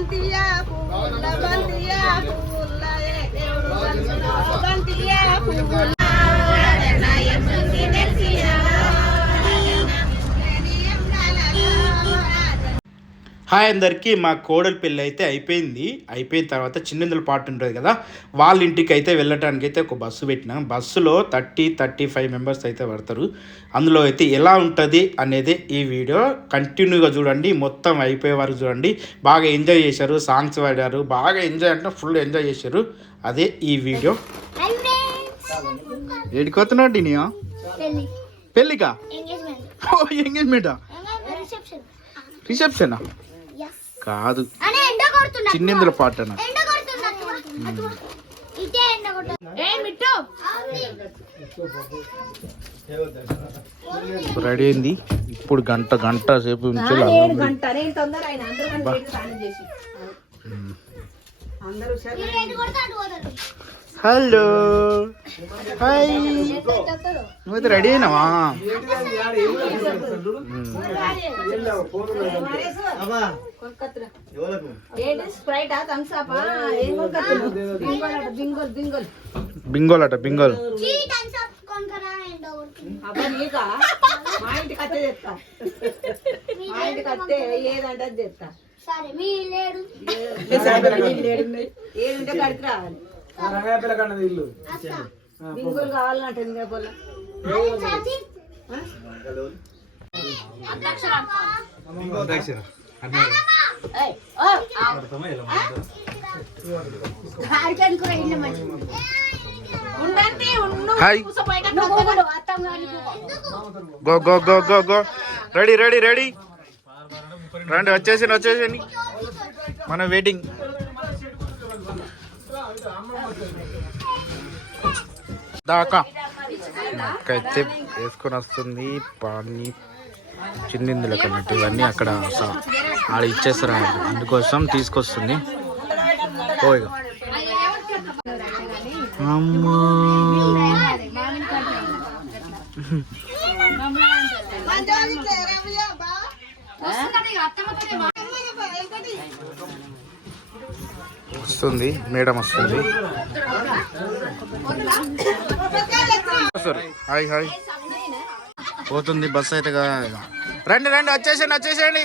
బంతియా పువ్వుల బంతియా పువ్వుల దేవుడు బంతియా పువ్వుల. హాయ్ అందరికీ, మా కోడలి పెళ్ళి అయితే అయిపోయిన తర్వాత చిన్నెందుల పాట ఉంటుంది కదా, వాళ్ళ ఇంటికి అయితే వెళ్ళటానికి అయితే ఒక బస్సు పెట్టినాం. బస్సులో 35 మెంబర్స్ అయితే పడతారు. అందులో అయితే ఎలా ఉంటుంది అనేది ఈ వీడియో కంటిన్యూగా చూడండి, మొత్తం అయిపోయే వరకు చూడండి. బాగా ఎంజాయ్ చేశారు, సాంగ్స్ పాడారు, బాగా ఎంజాయ్ అంటే ఫుల్ ఎంజాయ్ చేశారు. అదే ఈ వీడియో. ఏడికొస్తున్నాడు నేను పెళ్ళికా? ఎంగేజ్మెంటా? రిసెప్షనా? కాదు, చిన్నెందుల పాట. రెడీ అయింది. ఇప్పుడు గంట సేపు హలో హాయ్, నువ్వైతే రెడీ అయినావా? బింగోల్ అట, బింగోల్. బింగోలు కావాలంటే go go go go go. Ready ready ready, రండి, వచ్చేసి మన వెయిటింగ్. దాకా అయితే వేసుకొని వస్తుంది పానీ చిన్నిందులు అన్నట్టు. ఇవన్నీ అక్కడ ఆడ ఇచ్చేస్తారు, అందుకోసం తీసుకొస్తుంది. పోయి అమ్మో, వస్తుంది మేడం, వస్తుంది. హాయ్ హాయ్, పోతుంది బస్సు అయితే. రండి రండి, వచ్చేసేయండి.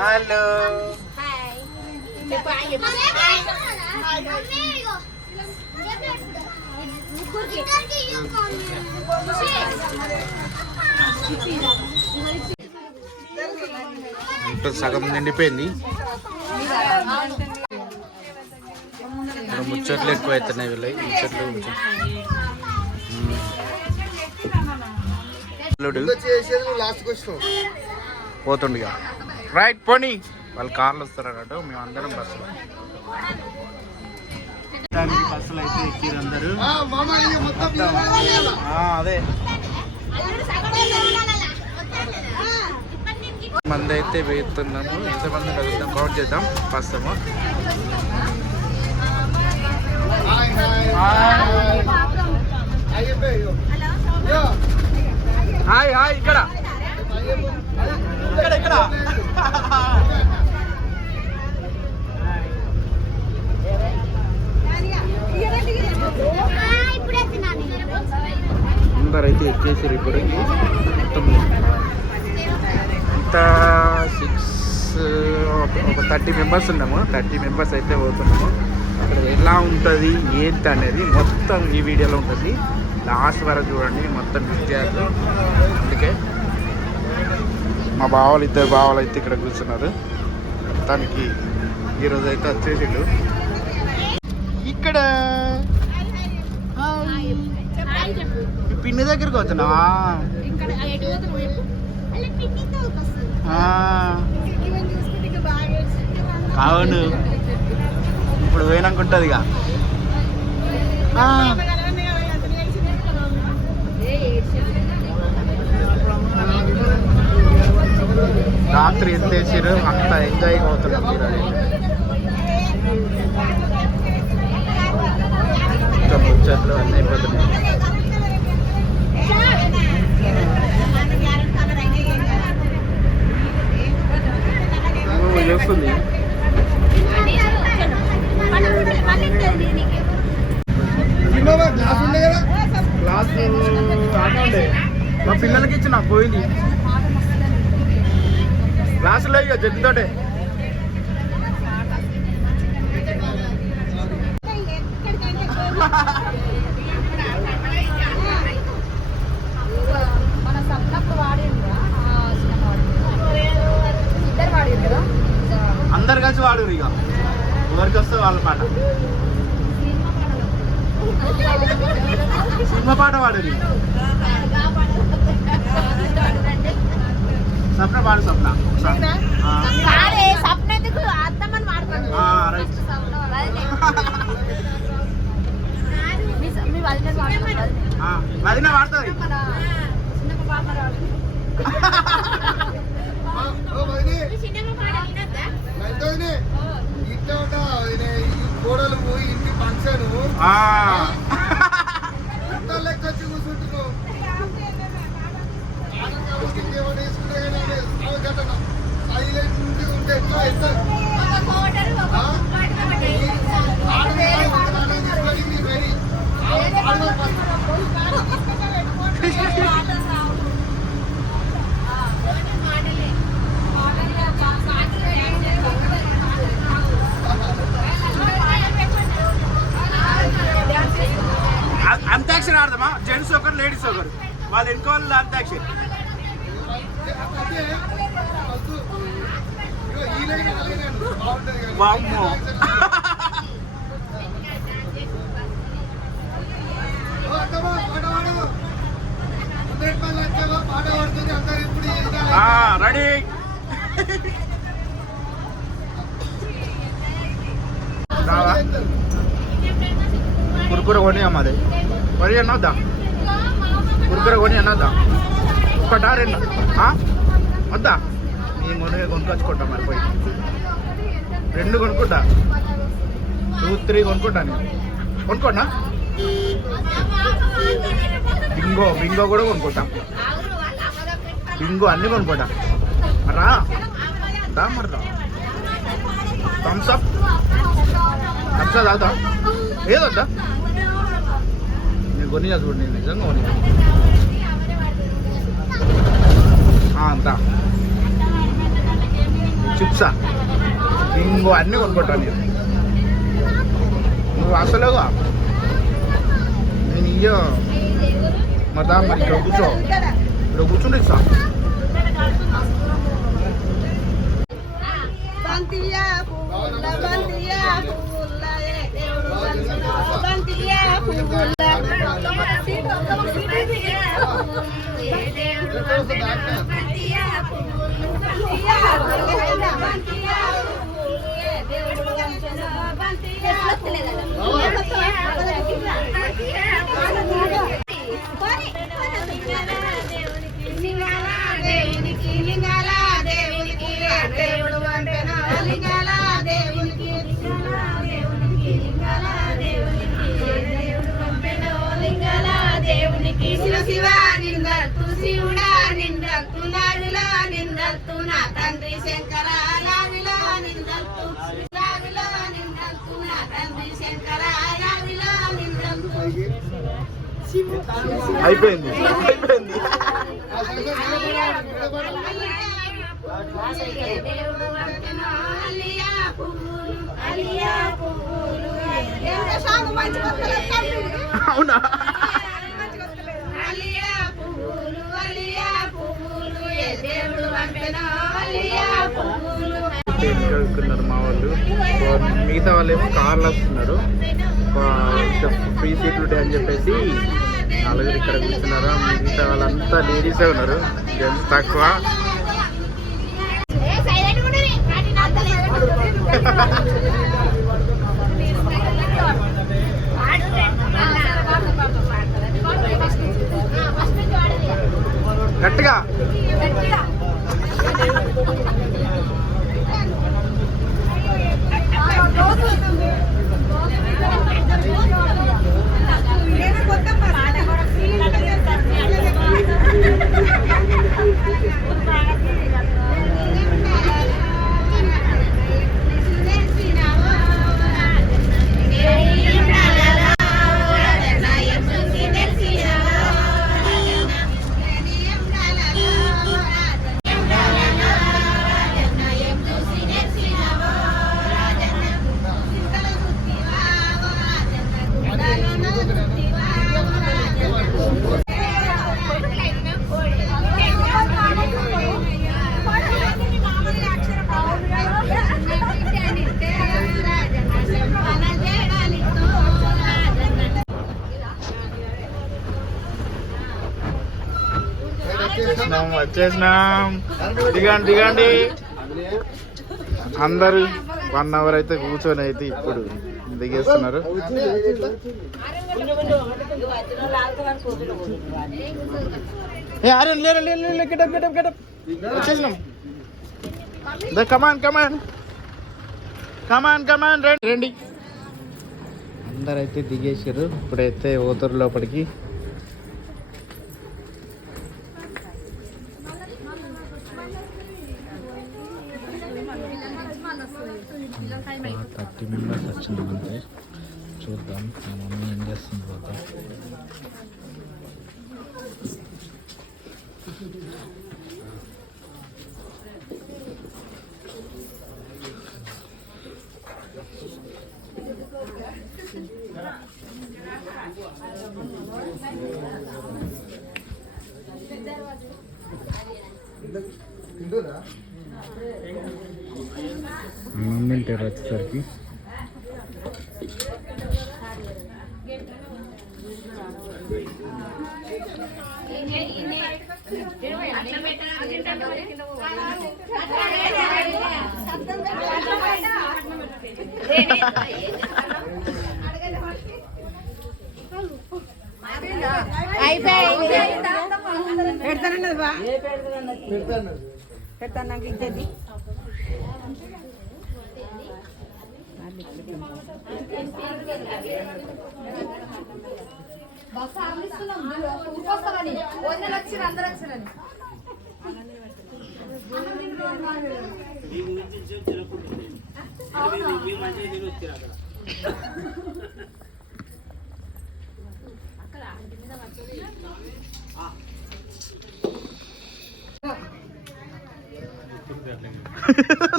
హలో సగం నిండిపోయింది. ముచ్చట్లు ఎక్కువ అవుతున్నాయి వీళ్ళకి. పోతుండగా రైట్ పోనీ, వాళ్ళు కార్లు వస్తారన్నట్టు. మేమందరం బస్సులో బస్సులు అయితే ఎక్కిరు అందరూ. అదే మంది అయితే వేస్తున్నాము. ఎంతమంది కలుగుతాం కౌంట్ చేద్దాం. వస్తాము. హాయ్ హాయ్, ఇక్కడ అందరైతే ఎక్కేసారు. ఇప్పుడు మొత్తం ఇంత 30 మెంబర్స్ ఉన్నాము. 30 మెంబర్స్ అయితే పోతున్నాము. అక్కడ ఎలా ఉంటుంది ఏంటి అనేది మొత్తం ఈ వీడియోలో ఉంటుంది. లాస్ట్ వరకు చూడండి, మొత్తం విద్యార్థులు. అందుకే మా ఇద్దరు బావలు అయితే ఇక్కడ కూర్చున్నారు. మొత్తానికి ఈరోజు అయితే వచ్చేసిండు. ఇక్కడ పిన్ని దగ్గరికి వచ్చినావా? అవును, ఇప్పుడు పోయినాకుంటుంది ఇక. రాత్రి ఎంత వేసారు, అంత ఎంజాయ్ అవుతున్నాం. అన్నీ అయిపోతున్నాయి. చేస్తుంది క్లాస్ ఆటండి మా పిల్లలకి ఇచ్చిన పోయింది క్లాసులో ఇక జగ్గుతోటే అందరు కలిసి వాడు ఇక ఎవరికి వస్తే వాళ్ళ పాట సినిమా పాట వాడు సప్న పాడు సప్న వదిన వాడుతుంది కోడలు పోయి ఇంటి ఫంక్షన్ లెక్క వచ్చి కూర్చుంటున్నావు ఉంటే ఎట్లా అంతాక్షరి ఆడదామా జెంట్స్ ఒకరు లేడీస్ ఒకరు వాళ్ళు ఎన్నుకోవాలి అంతాక్షరి వామ్మో రెడీ కురుకుర కొని అమ్మది మరి అన్నద్దా కురుకుర కొని అన్నద్దా ఒకటా రెండు వద్దా నీ మొన్నగా కొనుక్కొచ్చుకుంటా మరి పోయి 2 కొనుక్కుంటా 2, 3 కొనుక్కుంటా నేను కొనుక్కోండా బింగో కూడా కొనుక్కుంటా బింగో అన్నీ కొనుక్కుంటా రా దా మరి రా థమ్స్అప్ తాగుతా ఏదొద్దా నేను కొని చూడు నేను నిజంగా కొని అంతా చిప్సా బింగో అన్నీ కొనుక్కుంటా నేను నువ్వు అసలుగా నేను ఇయ్యో మరి మరి ఇక్కడ కూర్చుంటే ఇస్తా శివా నిందత్తు శివుడా నిందత్తు నావిలా నిందత్తు నా తండ్రి శంకర నావిలా నిందత్తు నావిలా నిందత్తు నా తండ్రి శంకర నావిలా నిందత్తు అయిపోయింది అవునా చదువుకున్నారు మా వాళ్ళు మిగతా వాళ్ళు ఏమో కార్లు వస్తున్నారు ఫ్రీ సీట్లు ఉంటాయి అని చెప్పేసి 4 ఇక్కడ కూర్చున్నారు మిగతా వాళ్ళంతా లేడీసే ఉన్నారు జెంట్స్ తక్కువ గట్టిగా వచ్చేసినాం. దిగండి దిగండి. అందరు 1 అవర్ అయితే కూర్చొని అయితే ఇప్పుడు దిగేస్తున్నారు. వచ్చేసినాం. కమాన్ రండి. అందరైతే దిగేసారు. ఇప్పుడైతే ఓతరు లోపలికి. థర్టీ మెంబర్స్ వచ్చిందంటే చూద్దాం మా మమ్మీ ఏం చేస్తుంది పోతాం. మమ్మీ ఉంటారు వచ్చేసరికి. పెడతాను నాకు ఇద్దరిది. బస్సు ఆర్మిస్తున్నాం ఊరికొస్తామని వదిన వచ్చారు అందరు వచ్చారని.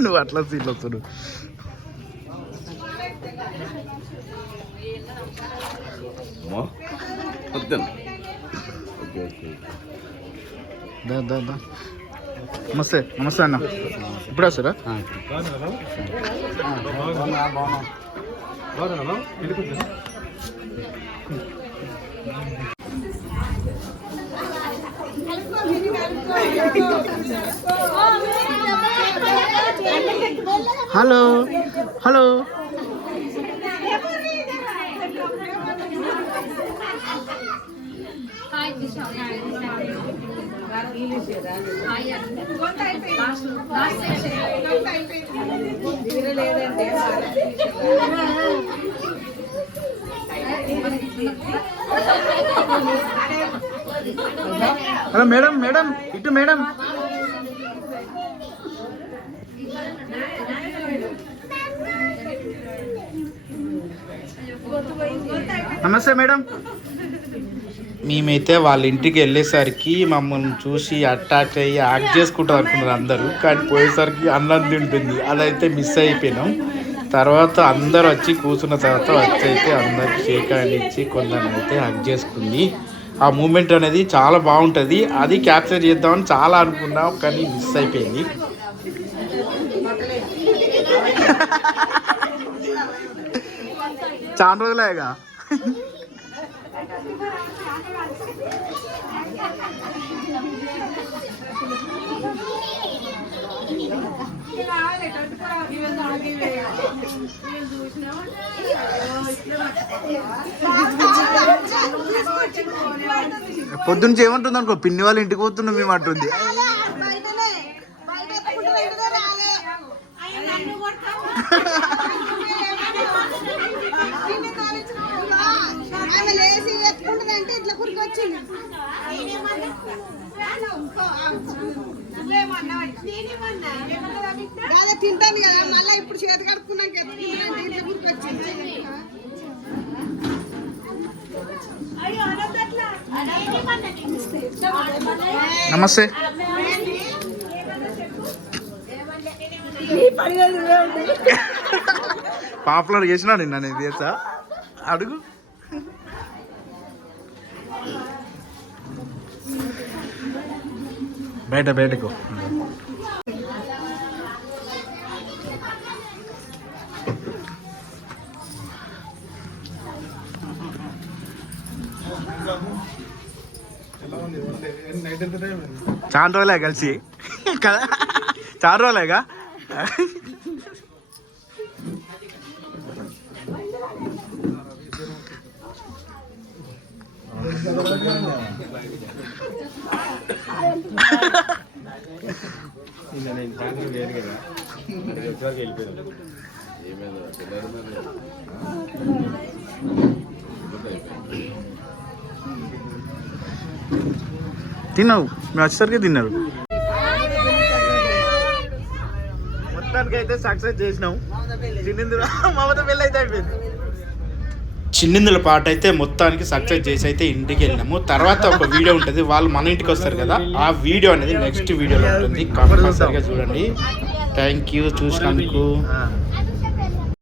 నువ్వు అట్లా సీట్లు వస్తాడు. నమస్తే నమస్తే అన్న. ఇప్పుడు వస్తారా? Hello hello. Hello madam madam ఇటు మేడం. నమస్తే మేడం. మేమైతే వాళ్ళ ఇంటికి వెళ్ళేసరికి మమ్మల్ని చూసి అటాక్ అయ్యి యాక్ట్ చేసుకుంటాం అనుకున్నారు అందరూ. కానీ పోయేసరికి అన్నం తింటుంది, అదైతే మిస్ అయిపోయినాం. తర్వాత అందరు వచ్చి కూర్చున్న తర్వాత వచ్చి అయితే అందరికి షేక్ హ్యాండ్ ఇచ్చి కొందరిని అయితే హక్ చేసుకుంది. ఆ మూమెంట్ అనేది చాలా బాగుంటుంది. అది క్యాప్చర్ చేద్దామని చాలా అనుకున్నాం కానీ మిస్ అయిపోయింది. చాలా రోజులేగా. పొద్దున్న ఏమంటుంది అనుకో, పిన్ని వాళ్ళ ఇంటికి పోతున్నాం మేము అంటుంది. తింటాను కదా మళ్ళీ ఇప్పుడు చేతి కడుక్కున్నాక గుర్తుకొచ్చింది. నమస్తే. పాపులర్ చేసినా నిన్న నేను తెలుసా? అడుగు. బయటకు ఎలా చాలా రోజులే కలిసి కదా, చాలా రోజులేగా. తిన్నావు, మేము వచ్చేసరికి తిన్నారు. మొత్తానికి అయితే సక్సెస్ చేసినాం. చిన్నిందుల మమత పెళ్ళి అయితే అయిపోయింది. చిన్నిందుల పాట అయితే మొత్తానికి సక్సెస్ చేసి అయితే ఇంటికి వెళ్ళినాము. తర్వాత ఒక వీడియో ఉంటుంది, వాళ్ళు మన ఇంటికి వస్తారు కదా, ఆ వీడియో అనేది నెక్స్ట్ వీడియోలో ఉంటుంది. కంపల్సరీగా చూడండి. థ్యాంక్ యూ చూసినందుకు.